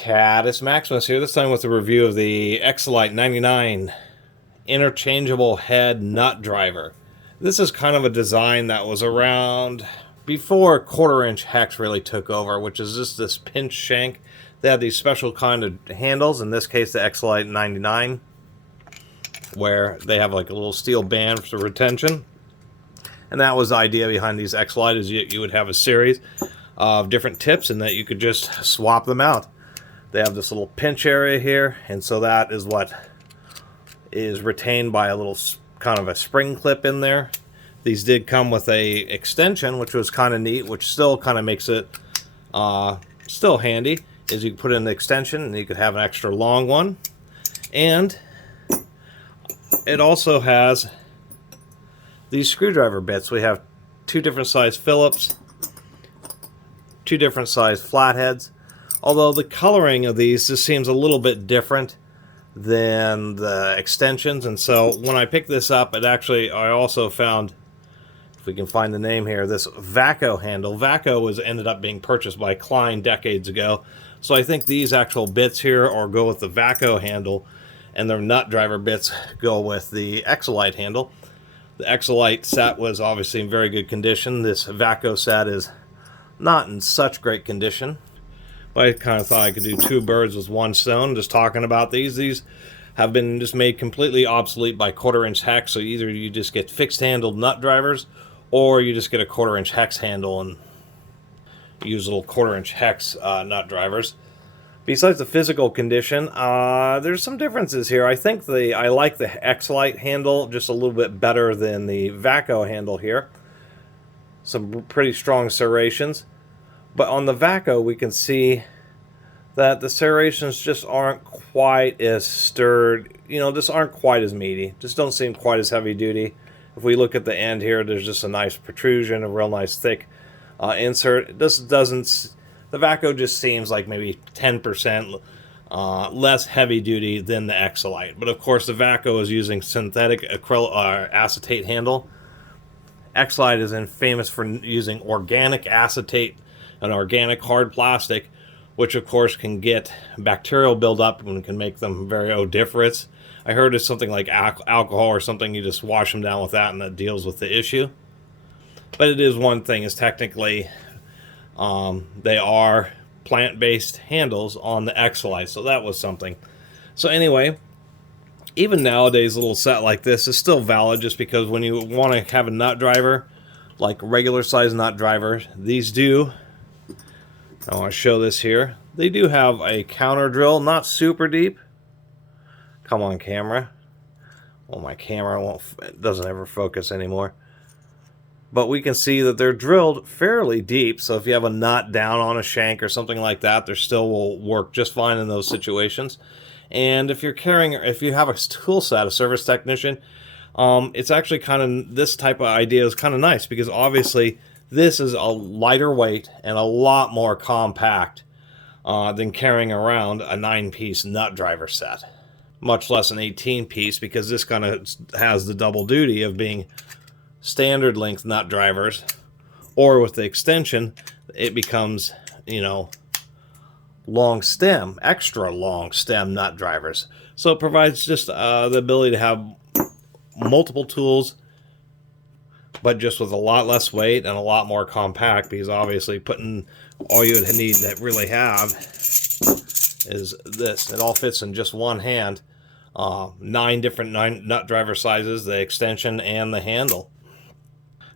Catus Maximus here, this time with a review of the Xcelite 99 Interchangeable Head Nut Driver. This is kind of a design that was around before quarter-inch hex really took over, which is just this pinch shank. They had these special kind of handles, in this case the Xcelite 99, where they have like a little steel band for retention. And that was the idea behind these Xcelite, is you would have a series of different tips and that you could just swap them out. They have this little pinch area here, and so that is what is retained by a little kind of a spring clip in there. These did come with a extension, which was kind of neat, which still kind of makes it still handy, is you can put in the extension and you could have an extra long one. And it also has these screwdriver bits. We have two different size Phillips, two different size flatheads. Although the coloring of these just seems a little bit different than the extensions. And so when I picked this up, I also found, if we can find the name here, this Vaco handle. Vaco ended up being purchased by Klein decades ago. So I think these actual bits here go with the Vaco handle, and their nut driver bits go with the Xcelite handle. The Xcelite set was obviously in very good condition. This Vaco set is not in such great condition. But I kind of thought I could do two birds with one stone just talking about these. These have been just made completely obsolete by quarter-inch hex, so either you just get fixed-handled nut drivers, or you just get a quarter-inch hex handle and use little quarter-inch hex nut drivers. Besides the physical condition, there's some differences here. I think I like the Xcelite handle just a little bit better than the Vaco handle here. Some pretty strong serrations. But on the Vaco, we can see that the serrations just aren't quite as stirred, just aren't quite as meaty. Just don't seem quite as heavy duty. If we look at the end here, there's just a nice protrusion, a real nice thick insert. The Vaco just seems like maybe 10% less heavy duty than the Xcelite. But of course, the Vaco is using synthetic acetate handle. Xcelite is famous for using organic acetate, an organic hard plastic, which of course can get bacterial buildup and can make them very odoriferous. I heard it's something like alcohol or something, you just wash them down with that and that deals with the issue. But it is one thing, is technically they are plant-based handles on the Xcelite, so that was something. So anyway, even nowadays a little set like this is still valid, just because when you want to have a nut driver, like regular size nut drivers, these do, I want to show this here, they do have a counter drill, not super deep. Come on, camera. Well, my camera doesn't ever focus anymore. But we can see that they're drilled fairly deep, so if you have a nut down on a shank or something like that, they still will work just fine in those situations. And if you have a tool set, a service technician, it's actually this type of idea is kind of nice, because obviously this is a lighter weight and a lot more compact than carrying around a 9-piece nut driver set. Much less an 18-piece, because this kind of has the double duty of being standard length nut drivers, or with the extension, it becomes, long stem, extra long stem nut drivers. So it provides just the ability to have multiple tools, but just with a lot less weight and a lot more compact, because obviously all you would need to really have is this. It all fits in just one hand. 9 different nut driver sizes, the extension and the handle.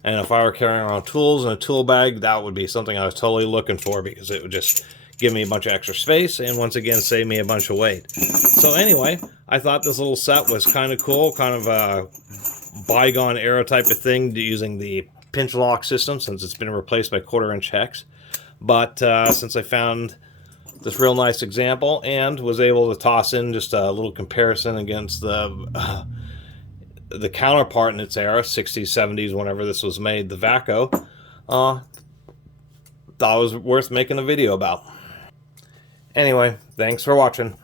And if I were carrying around tools in a tool bag, that would be something I was totally looking for, because it would just give me a bunch of extra space and once again save me a bunch of weight. So anyway, I thought this little set was kind of cool, kind of a bygone era type of thing, using the pinch lock system since it's been replaced by quarter-inch hex. But since I found this real nice example and was able to toss in just a little comparison against the counterpart in its era, 60s, 70s, whenever this was made, the Vaco, thought it was worth making a video about. Anyway, thanks for watching.